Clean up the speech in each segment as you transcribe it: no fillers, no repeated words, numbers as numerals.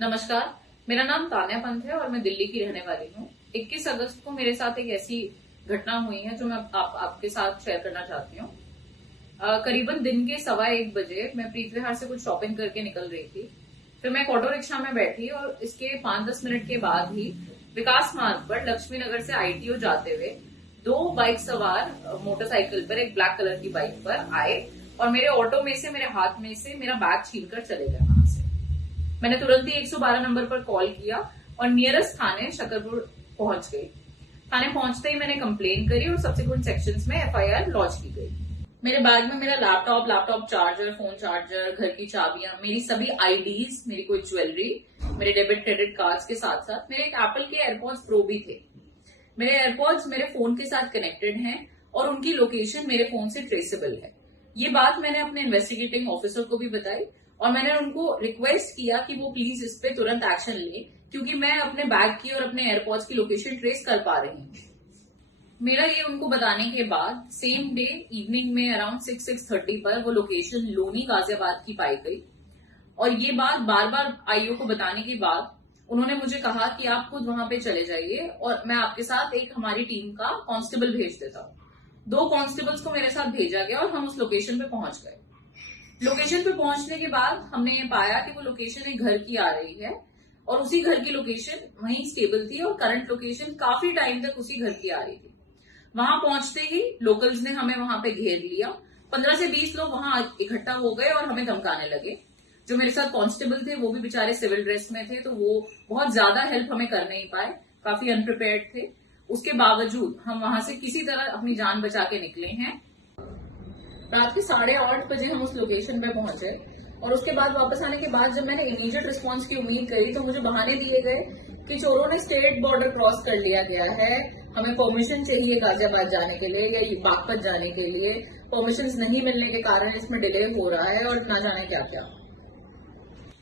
नमस्कार। मेरा नाम तान्या पंत है और मैं दिल्ली की रहने वाली हूँ। 21 अगस्त को मेरे साथ एक ऐसी घटना हुई है जो मैं आपके साथ शेयर करना चाहती हूँ। करीबन दिन के 1:15 बजे मैं प्रीत विहार से कुछ शॉपिंग करके निकल रही थी। फिर मैं एक ऑटो रिक्शा में बैठी और इसके 5-10 मिनट के बाद ही विकास मार्ग पर लक्ष्मी नगर से ITO जाते हुए दो बाइक सवार मोटरसाइकिल पर, एक ब्लैक कलर की बाइक पर आए और मेरे ऑटो में से, मेरे हाथ में से मेरा बैग छीनकर चले गए वहां से। मैंने तुरंत ही 112 नंबर पर कॉल किया और नियरेस्ट थाने शकरपुर पहुंच गई। थाने पहुंचते ही मैंने कंप्लेन करी और सब्सिक्वेंट सेक्शंस में FIR लॉन्च की गई। मेरे बैग में मेरा लैपटॉप चार्जर, फोन चार्जर, घर की चाबियां, मेरी सभी IDs, मेरी कोई ज्वेलरी, मेरे डेबिट क्रेडिट कार्ड्स के साथ साथ मेरे एक एप्पल के एयरपॉड्स प्रो भी थे। मेरे एयरपॉड्स मेरे फोन के साथ कनेक्टेड हैं और उनकी लोकेशन मेरे फोन से ट्रेसेबल है। ये बात मैंने अपने इन्वेस्टिगेटिंग ऑफिसर को भी बताई और मैंने उनको रिक्वेस्ट किया कि वो प्लीज इस पे तुरंत एक्शन ले, क्योंकि मैं अपने बैग की और अपने एयरपॉड्स की लोकेशन ट्रेस कर पा रही हूँ। मेरा ये उनको बताने के बाद सेम डे इवनिंग में अराउंड 6-6:30 पर वो लोकेशन लोनी गाजियाबाद की पाई गई। और ये बात बार बार IO को बताने के बाद उन्होंने मुझे कहा कि आप खुद वहां पे चले जाइए और मैं आपके साथ एक हमारी टीम का कांस्टेबल भेज देता हूँ। 2 कांस्टेबल्स को मेरे साथ भेजा गया और हम उस लोकेशन पे पहुंच गए। लोकेशन पे पहुंचने के बाद हमने ये पाया कि वो लोकेशन एक घर की आ रही है और उसी घर की लोकेशन वहीं स्टेबल थी और करंट लोकेशन काफी टाइम तक उसी घर की आ रही थी। वहां पहुंचते ही लोकल्स ने हमें वहां पे घेर लिया। 15 से 20 लोग वहां इकट्ठा हो गए और हमें धमकाने लगे। जो मेरे साथ कांस्टेबल थे वो भी बेचारे सिविल ड्रेस में थे, तो वो बहुत ज्यादा हेल्प हमें कर नहीं पाए, काफी अनप्रिपेयर्ड थे। उसके बावजूद हम वहां से किसी तरह अपनी जान बचा के निकले हैं। रात के 8:30 बजे हम उस लोकेशन पे पहुंचे और उसके बाद वापस आने के बाद जब मैंने इमीडिएट रिस्पांस की उम्मीद करी तो मुझे बहाने दिए गए कि चोरों ने स्टेट बॉर्डर क्रॉस कर लिया गया है, हमें परमिशन चाहिए गाजियाबाद जाने के लिए या बागपत जाने के लिए, परमिशन नहीं मिलने के कारण इसमें डिले हो रहा है और ना जाने क्या क्या।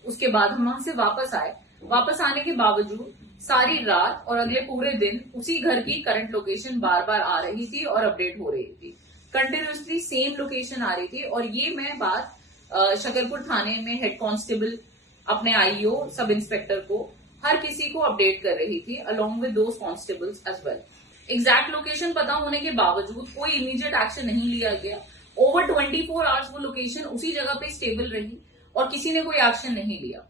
उसके बाद हम वहां से वापस आए। वापस आने के बावजूद सारी रात और अगले पूरे दिन उसी घर की करंट लोकेशन बार बार आ रही थी और अपडेट हो रही थी। कंटिन्यूसली सेम लोकेशन आ रही थी और ये मैं बात शकरपुर थाने में हेड कांस्टेबल, अपने IO, सब इंस्पेक्टर को, हर किसी को अपडेट कर रही थी along with those constables as well. Exact location पता होने के बावजूद कोई इमीडिएट एक्शन नहीं लिया गया। ओवर 24 आवर्स वो लोकेशन उसी जगह पे स्टेबल रही और किसी ने कोई एक्शन नहीं लिया।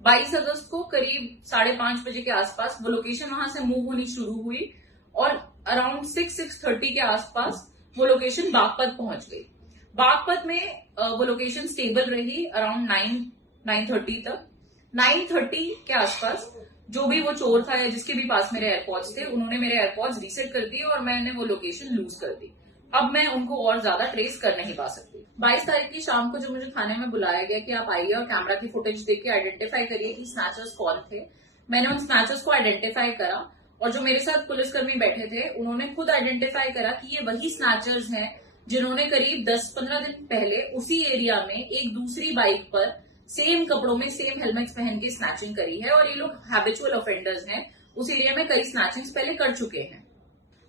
22 अगस्त को करीब 5:30 बजे के आसपास वो लोकेशन वहां से मूव होनी शुरू हुई और अराउंड 6-6:30 के आसपास वो लोकेशन बागपत पहुंच गई। बागपत में वो लोकेशन स्टेबल रही अराउंड 9-9:30 तक। 9:30 के आसपास जो भी वो चोर था या जिसके भी पास मेरे एयरपॉड्स थे, उन्होंने मेरे एयरपॉड्स रीसेट कर दिए और मैंने वो लोकेशन लूज कर दी। अब मैं उनको और ज्यादा ट्रेस कर नहीं पा सकती। 22 तारीख की शाम को जो मुझे थाने में बुलाया गया कि आप आइए और कैमरा की फुटेज देख के आइडेंटिफाई करिए कि स्नैचर्स कौन थे, मैंने उन स्नैचर्स को आइडेंटिफाई करा और जो मेरे साथ पुलिसकर्मी बैठे थे उन्होंने खुद आइडेंटिफाई करा कि ये वही स्नैचर्स हैं जिन्होंने करीब 10-15 दिन पहले उसी एरिया में एक दूसरी बाइक पर सेम कपड़ों में, सेम हेलमेट्स पहन के स्नैचिंग करी है और ये लोग हैबिचुअल ऑफेंडर्स हैं, उस एरिया में कई स्नैचिंग्स पहले कर चुके हैं।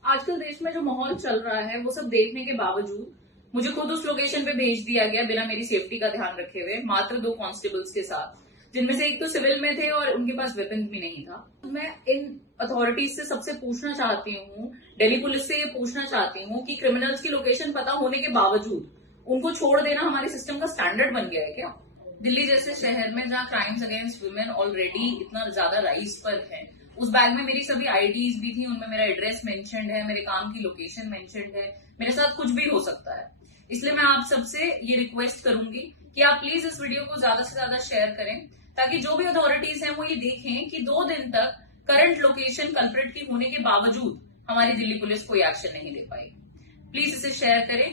आजकल देश में जो माहौल चल रहा है वो सब देखने के बावजूद मुझे खुद उस लोकेशन पे भेज दिया गया बिना मेरी सेफ्टी का ध्यान रखे हुए, मात्र 2 कांस्टेबल्स के साथ, जिनमें से एक तो सिविल में थे और उनके पास वेपन भी नहीं था। मैं इन अथॉरिटीज से सबसे पूछना चाहती हूँ, दिल्ली पुलिस से ये पूछना चाहती हूँ कि क्रिमिनल्स की लोकेशन पता होने के बावजूद उनको छोड़ देना हमारे सिस्टम का स्टैंडर्ड बन गया है क्या? दिल्ली जैसे शहर में जहाँ क्राइम्स अगेंस्ट वुमेन ऑलरेडी इतना ज्यादा राइज पर है, उस बैग में मेरी सभी IDs भी थी, उनमें मेरा एड्रेस मेंशन्ड है, मेरे काम की लोकेशन मेंशन्ड है, मेरे साथ कुछ भी हो सकता है। इसलिए मैं आप सबसे ये रिक्वेस्ट करूंगी कि आप प्लीज इस वीडियो को ज्यादा से ज्यादा शेयर करें ताकि जो भी अथॉरिटीज हैं वो ये देखें कि 2 दिन तक करंट लोकेशन कल्प्रिट की होने के बावजूद हमारी दिल्ली पुलिस कोई एक्शन नहीं ले पाई। प्लीज इसे शेयर करें।